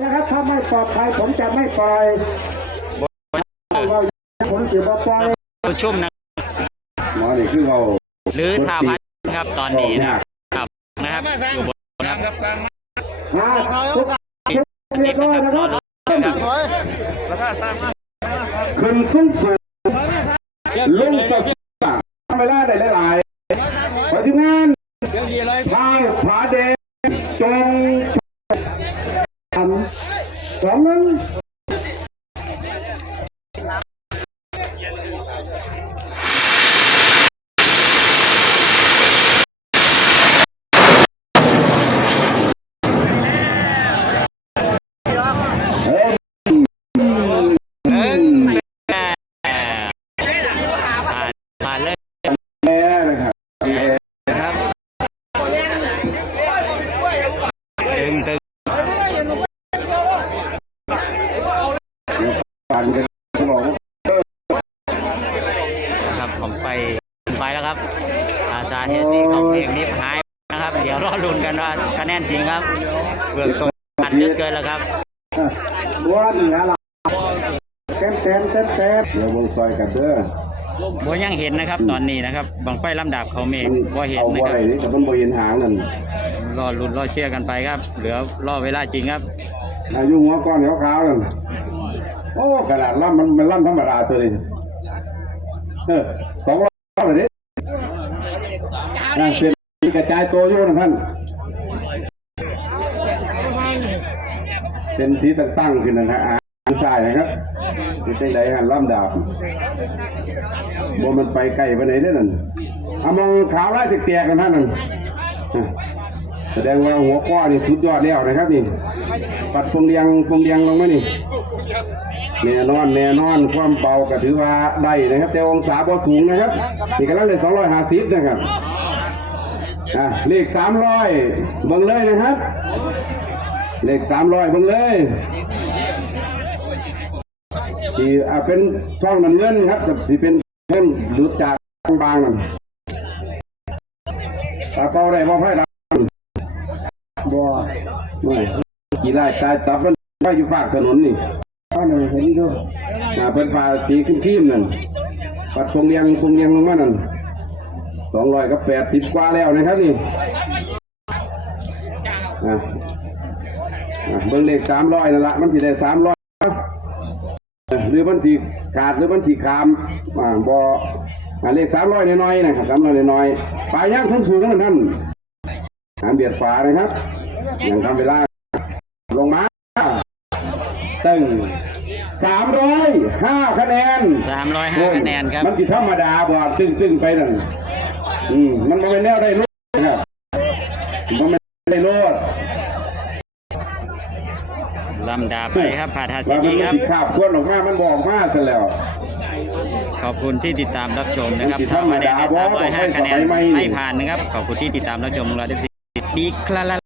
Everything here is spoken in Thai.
นะครับถ้าไม่ปลอดภัยผมจะไม่ปล่อยเราผมจะบ่ปล่อยตัวชุ่มนะหมอนี่คือเราหรือท่าพันครับตอนนี้นะครับนะครับอยู่บนนะครับมาทุกเรียบร้อยนะครับขึ้นสูงสูงลงกับทำเวลาได้หลายๆปฏิงานทางผาแดงจง สองนั้น หนึ่งผ่านผ่านเลย แม่นะครับ นะครับตึงตึง ปั่นกันตลอดนะครับผมไปไปแล้วครับอาซาเทสที่ของเพลงนี้หายนะครับ เดี๋ยวรอลุ้นกันว่าคะแนนจริงครับเบื้องต้นอัดเลือกเกินแล้วครับบัวเหนือเราเต็มเต็มเต็มเต็มเดี๋ยววงซอยกันเด้อบ่ยังเห็นนะครับตอนนี้นะครับบังไฟลำดับเขาเมฆมันบ่เห็นเอานะบ่ครัได้บนี่แต่มันบ่เห็นหางนั่นรอลุ้นรอเชื่อกันไปครับ เหลือรอเวลาจริงครับอายุหัวก้อนขาวๆนั่น โอ้ขนาดล่ำมันมันล่ำธรรมดาตัวนี้เออสองร้อยเลยดินั่นเป็นกระจายตัวอยู่นะท่านเป็นสีตั้งๆขึ้นนะฮะอ่าใช่นะครับที่เป็นไดหันล่ำดาบบมันไปไกลไปไหนเนี่ยนั่นเอามองขาวไล่เตียกๆกันท่านนั่นอะแสดงว่าหัวข้อนี่สุดยอดแล้วนะครับนี่ ปัดพงเลียงพงเลียงลงไหมนี่ แน่นอนแน่นอนความเบาก็ถือว่าได้นะครับ แต่องศาบ่สูงนะครับนี่กำลังเลยสองร้อยห้าสิบนะครับอะเลขสามร้อยเบิ่งเลยนะครับ เลขสามร้อยเบิ่งเลยที่อะเป็นช่องน้ำเงินครับที่เป็นเงินหลุดจากบางๆนั่นตาเป้าได้บ่ไพ่ดำบัวไม่กี่ไร่ตายตับมันไว้อยู่ฝากถนนนี่ อันหนึ่งเห็นด้วยอ่าเป็นป่าสีขึ้นขีมนั่นปัดคงเลียงคงเลียงลงมานั่นสองร้อยกับแปดสิบกว่าแล้วนะครับนี่อะเบิ่งเลขสามร้อยนั่นละมันสิได้สามร้อยหรือมันสีขาดหรือมันสีขามบอ่เลขสามร้อยน้อยๆนะครับสามร้อยน้อยๆปลายย่างทุ่งสูงนั่นท่านหามเบียดฝานะครับอย่างทำเวลาลงมาตึง สามร้อยห้าคะแนน 305คะแนนครับ มันกี่ธรรมดาบ่ตึงตึงๆไปนั่นอืมมันมาเป็นแนวได้รู้นะครับมันไม่ได้รู้ลำดาไปครับผ่าทาสิว่ามันีนครับติดขาบควนออกมา มันบอกมาซะแล้ว ขอบคุณที่ติดตามรับชมนะครับมันสิถ้ามาแดงได้ธรรมดาบ่305คะแนนต้องไปสมัยใหม่ไม่ผ่านนะครับ ขอบคุณที่ติดตามรับชมเราได้ดีคลาลา